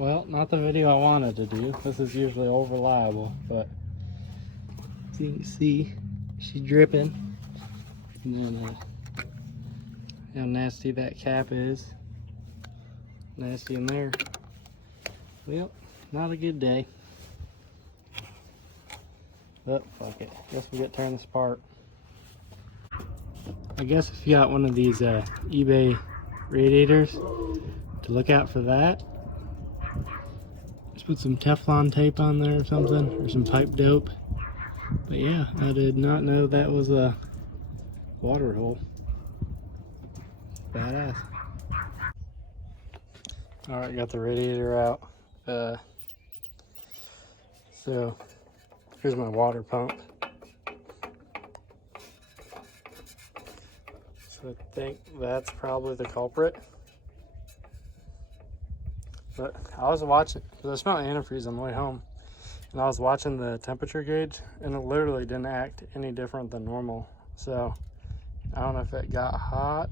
Well, not the video I wanted to do. This is usually over reliable, but as you can see, she's dripping. And then how nasty that cap is. Nasty in there. Well, not a good day. But fuck it. Guess we get to turn this apart. I guess if you got one of these eBay radiators, to look out for that. Just put some Teflon tape on there or something, or some pipe dope. But yeah, I did not know that was a water hole. Badass. Alright, got the radiator out. So here's my water pump. So I think that's probably the culprit. But I was watching, because I smelled antifreeze on the way home, and I was watching the temperature gauge, and it literally didn't act any different than normal. So I don't know if it got hot,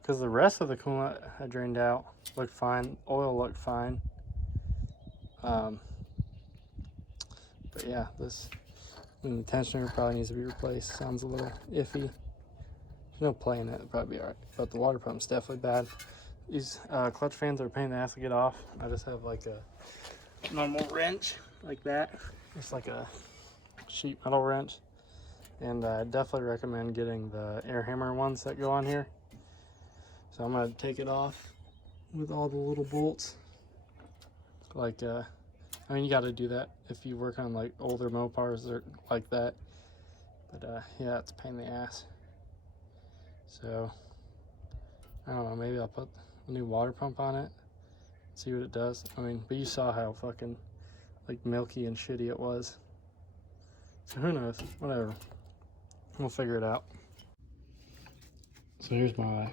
because the rest of the coolant I drained out looked fine. Oil looked fine. But yeah, the tensioner probably needs to be replaced. Sounds a little iffy. There's no play in it, it'll probably be alright. But the water pump's definitely bad. These clutch fans are a pain in the ass to get off. I just have like a normal wrench like that. It's like a sheet metal wrench. And I definitely recommend getting the air hammer ones that go on here. So I'm gonna take it off with all the little bolts. Like, I mean, you gotta do that if you work on like older Mopars or like that. But yeah, it's a pain in the ass. So, I don't know, maybe I'll put a new water pump on it, see what it does. I mean, but you saw how fucking like milky and shitty it was. So who knows, whatever. We'll figure it out. So here's my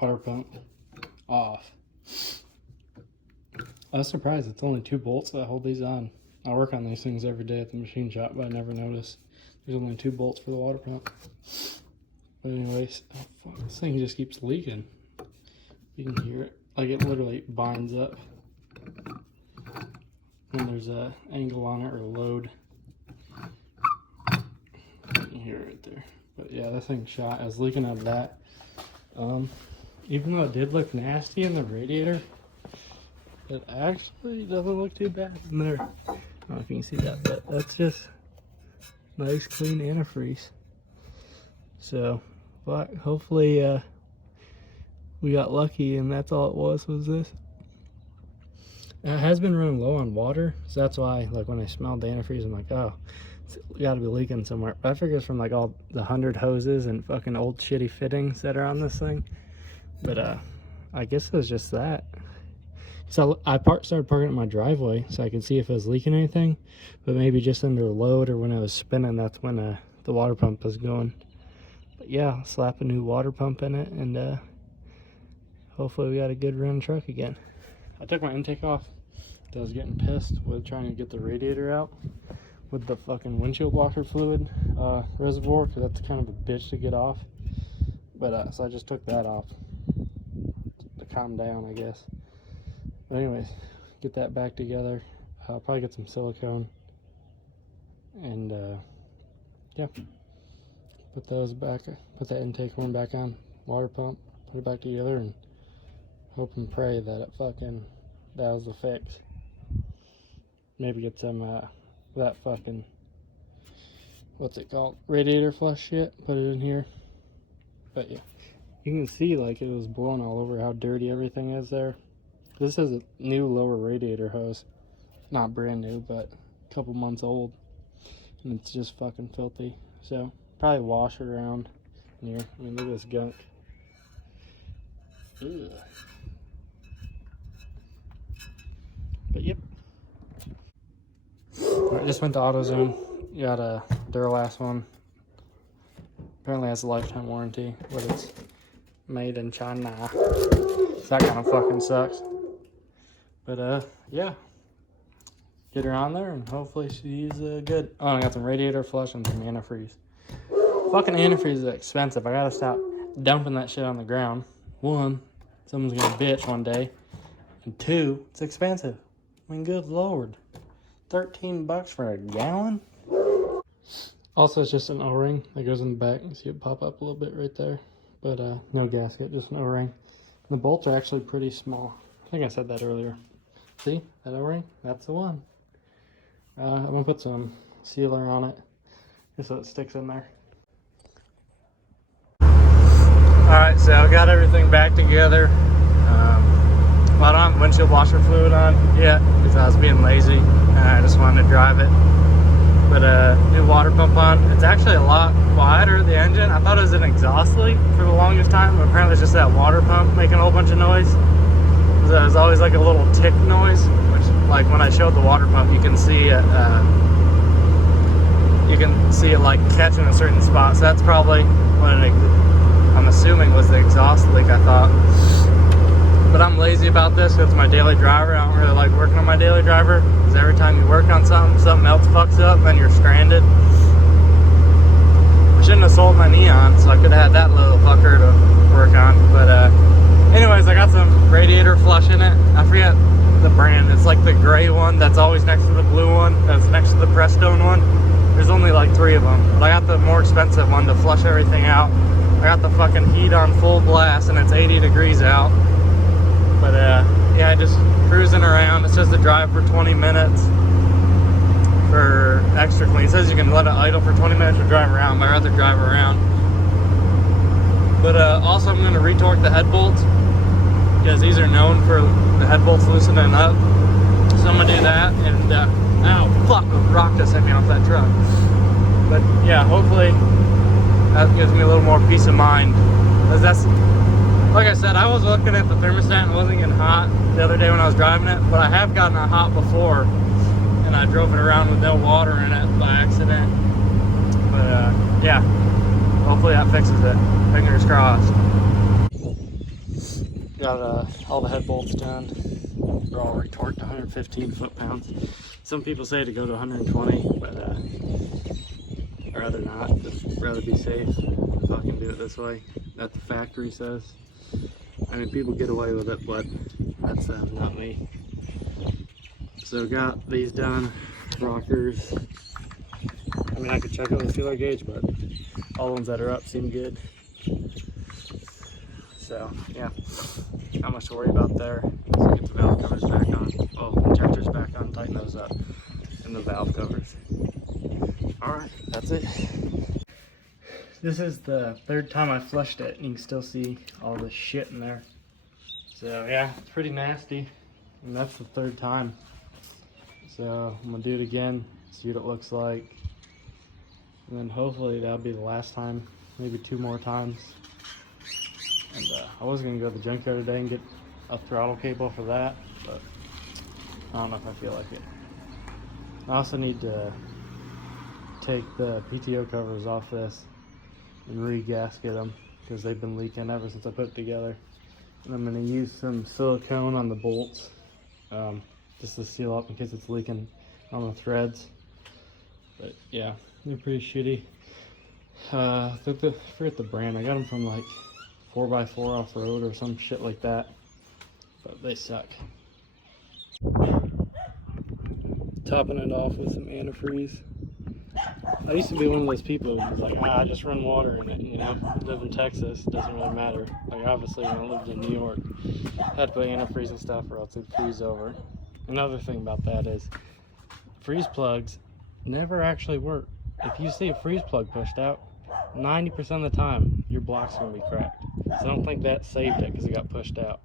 water pump off. I was surprised it's only 2 bolts that hold these on. I work on these things every day at the machine shop, but I never noticed there's only 2 bolts for the water pump. But anyways, oh fuck, this thing just keeps leaking. You can hear it. Like it literally binds up. And there's a angle on it or load. You can hear it right there. But yeah, this thing's shot. I was leaking out of that. Even though it did look nasty in the radiator, it actually doesn't look too bad in there. I don't know if you can see that, but that's just nice clean antifreeze. So, but hopefully we got lucky and that's all it was this. It has been running low on water, so that's why like when I smelled the antifreeze I'm like, oh, it's gotta be leaking somewhere. But I figure it's from like all the 100 hoses and fucking old shitty fittings that are on this thing. But I guess it was just that. So I started parking in my driveway so I could see if it was leaking anything, but maybe just under a load or when it was spinning, that's when the water pump was going. But yeah, I'll slap a new water pump in it and hopefully we got a good running truck again. I took my intake off. I was getting pissed with trying to get the radiator out with the fucking windshield washer fluid reservoir, because that's kind of a bitch to get off. But so I just took that off to calm down, I guess. But anyways, get that back together. I'll probably get some silicone and yeah, put those back, put that intake horn back on, water pump, put it back together, and hope and pray that it fucking, that was the fix. Maybe get some that fucking, what's it called, radiator flush shit, put it in here. But yeah, you can see like it was blowing all over how dirty everything is there. This is a new lower radiator hose. Not brand new, but a couple months old. And it's just fucking filthy. So, probably wash it around in here. I mean, look at this gunk. Ugh. But yep. Alright, just went to AutoZone. Got a Duralast one. Apparently has a lifetime warranty, but it's made in China. So that kind of fucking sucks. But yeah, get her on there and hopefully she's good. Oh, I got some radiator flush and some antifreeze. Fucking antifreeze is expensive. I gotta stop dumping that shit on the ground. One, someone's gonna bitch one day, And two, it's expensive. I mean, good lord. 13 bucks for a gallon? Also, it's just an O-ring that goes in the back. You see it pop up a little bit right there. But no gasket, just an O-ring. The bolts are actually pretty small. I think I said that earlier. See that O-ring? That's the one. I'm gonna put some sealer on it just so it sticks in there. Alright, so I got everything back together. I don't have windshield washer fluid on yet because I was being lazy and I just wanted to drive it. But new water pump on. It's actually a lot quieter, the engine. I thought it was an exhaust leak for the longest time, but apparently it's just that water pump making a whole bunch of noise. There's always like a little tick noise, which like when I showed the water pump, you can see it. You can see it like catching a certain spot. So that's probably what I'm assuming was the exhaust leak, I thought. But I'm lazy about this because it's my daily driver. I don't really like working on my daily driver because every time you work on something else fucks up, then you're stranded. I shouldn't have sold my Neon, so I could have had that little fucker to work on. But anyways, I got some radiator flush in it. I forget the brand. It's like the gray one that's always next to the blue one that's next to the Prestone one. There's only like 3 of them. But I got the more expensive one to flush everything out. I got the fucking heat on full blast and it's 80 degrees out. But yeah, just cruising around. It says to drive for 20 minutes for extra clean. It says you can let it idle for 20 minutes to drive around, but I'd rather drive around. But also I'm going to retorque the head bolts because these are known for the head bolts loosening up. So I'm going to do that. And ow, fuck, a rock just hit me off that truck. But yeah, hopefully that gives me a little more peace of mind. Because that's, like I said, I was looking at the thermostat and it wasn't getting hot the other day when I was driving it, but I have gotten it hot before, and I drove it around with no water in it by accident. But yeah, hopefully that fixes it. Fingers crossed. Got all the head bolts done. They're all retorqued to 115 foot-pounds. Some people say to go to 120, but I'd rather not. Just rather be safe. Fucking do it this way. That the factory says. I mean, people get away with it, but that's not me. So got these done. Rockers. I mean, I could check on the feeler gauge, but all the ones that are up seem good. So yeah, not much to worry about there. So get the valve covers back on. Oh, injectors back on. Tighten those up, and the valve covers. All right, that's it. This is the 3rd time I flushed it, and you can still see all the shit in there. So yeah, it's pretty nasty, and that's the 3rd time. So I'm gonna do it again, see what it looks like, and then hopefully that'll be the last time, maybe 2 more times. And I was gonna go to the junkyard today and get a throttle cable for that, but I don't know if I feel like it. I also need to take the PTO covers off this and re-gasket them because they've been leaking ever since I put it together. And I'm going to use some silicone on the bolts just to seal up in case it's leaking on the threads. But yeah, they're pretty shitty. I forget the brand. I got them from like 4x4 off-road or some shit like that, but they suck. Topping it off with some antifreeze. I used to be one of those people who was like, I just run water in it, you know. Live in Texas, it doesn't really matter. Like obviously when I lived in New York, I had to put antifreeze and stuff or else it'd freeze over. Another thing about that is freeze plugs never actually work. If you see a freeze plug pushed out, 90% of the time your block's gonna be cracked. So I don't think that saved it because it got pushed out.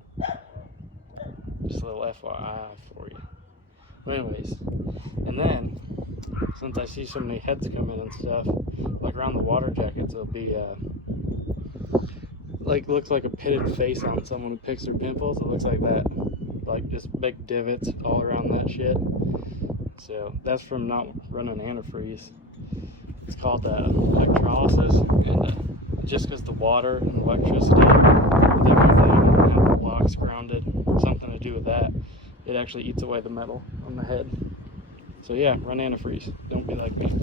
Just a little FYI for you. But anyways, and then since I see so many heads come in and stuff, like around the water jackets, it'll be like looks like a pitted face on someone who picks their pimples. It looks like that, like just big divots all around that shit. So that's from not running antifreeze. It's called electrolysis, and just because the water and electricity with everything, have the blocks grounded, something to do with that, it actually eats away the metal on the head. So yeah, run antifreeze. Don't be like me.